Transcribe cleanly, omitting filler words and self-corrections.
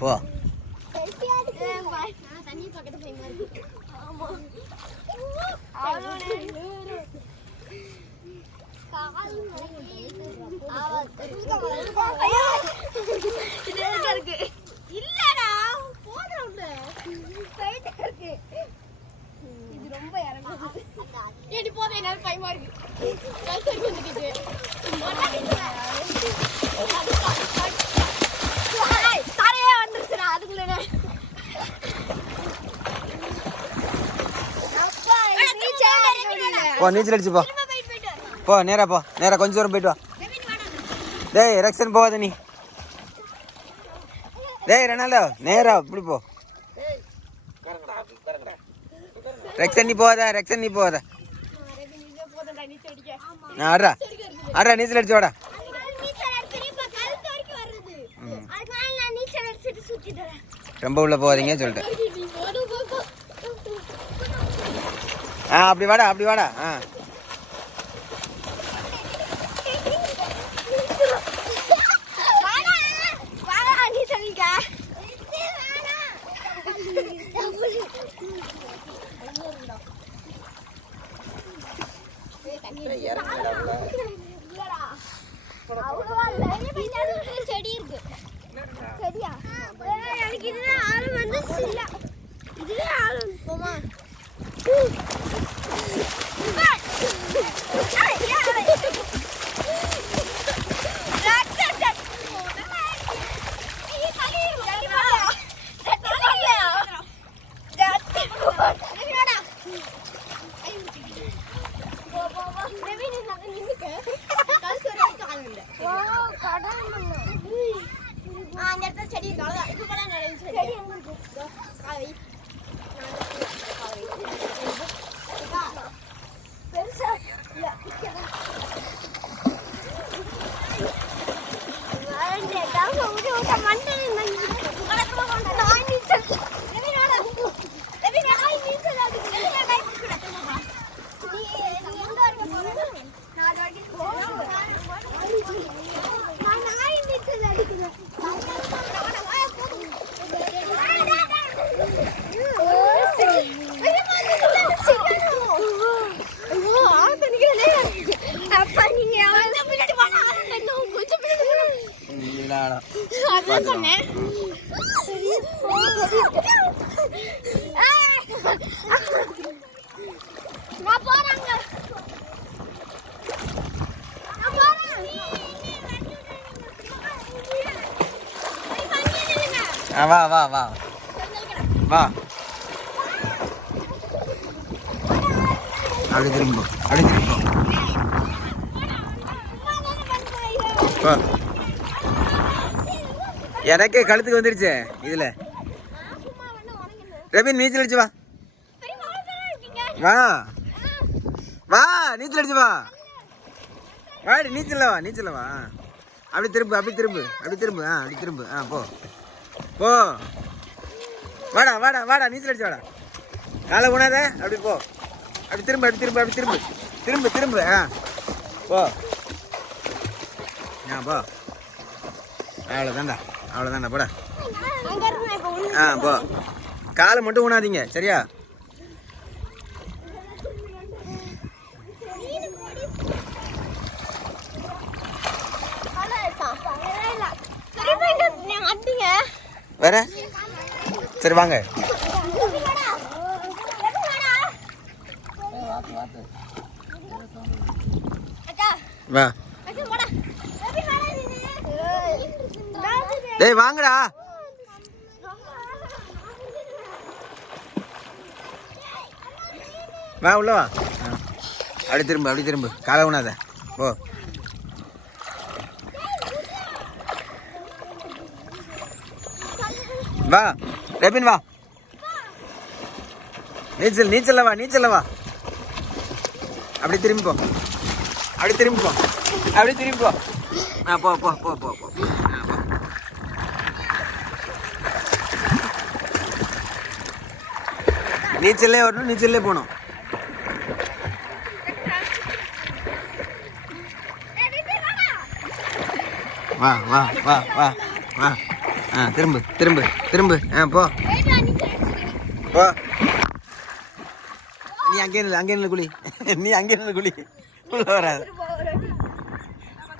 போ. போ நீச்சல் அடிச்சு போ. போ நேரா போ, நேரா கொஞ்சம் தூரம் போயிட்டு வா. டேய் ரெக்ஸன் போகாத நீ. டேய் ரெனால்டோ நேரா இப்படி போ. ரெக்ஸன் நீ போகாத, ரெக்ஸன் நீ போகாத. ஆடுறா ஆடுறா நீச்சல் அடிச்சு வாடா. ரொம்ப உள்ள போகாதீங்க சொல்லிட்டேன். அப்படி வாடா அப்படி வாடா. செடி இருக்கு. சரியா எனக்கு இதுதான் ஆழம் வந்து இல்ல. இதுவே ஆழம் போமா. செடி வா வா வா வா. அப்படி திரும்ப அப்படி திரும்ப. எனக்கு கழுத்துக்கு வந்துருச்சு இதுல. ரெபின் நீச்சல் அடிச்சு வா. வா வா நீச்சல் அடிச்சு வா. வாடி நீச்சல் வா நீச்சல் வா. அப்படி திரும்பு அப்படி திரும்பு அப்படி திரும்பு. அப்படி திரும்பு. போ போ. வாடா வாடா வாடா நீச்சல் அடிச்சு வாடா. காலை உணாத அப்படி போ. அப்படி திரும்ப அப்படி திரும்ப அப்படி திரும்ப திரும்ப திரும்ப. போ போ. அவ்வளோதான்டா அவ்வளோதான்டா போடா. போ. காலை மட்டும் ஊனாதீங்க சரியா. வேற சரி வாங்க. வா டேய் வாங்கடா. வா உள்ள வா. அப்படி திரும்ப அப்படி திரும்ப. காலை உணாத. போ. வா ரெபின் வா. நீச்சல் நீச்சல்ல வா நீச்சல்ல வா. அப்படி திரும்பி போ அப்படி திரும்பி போ அப்படி திரும்பி போ. போ போ போ போ போ. நீச்சல்லே வரணும் நீச்சல்லே போகணும். வா வா வா வா வா. ஆ திரும்பு திரும்பு திரும்பு ஆ போ போ நீ அங்கே நில்லு குளி நீ அங்கே நில்லு குளி உள்ள வராது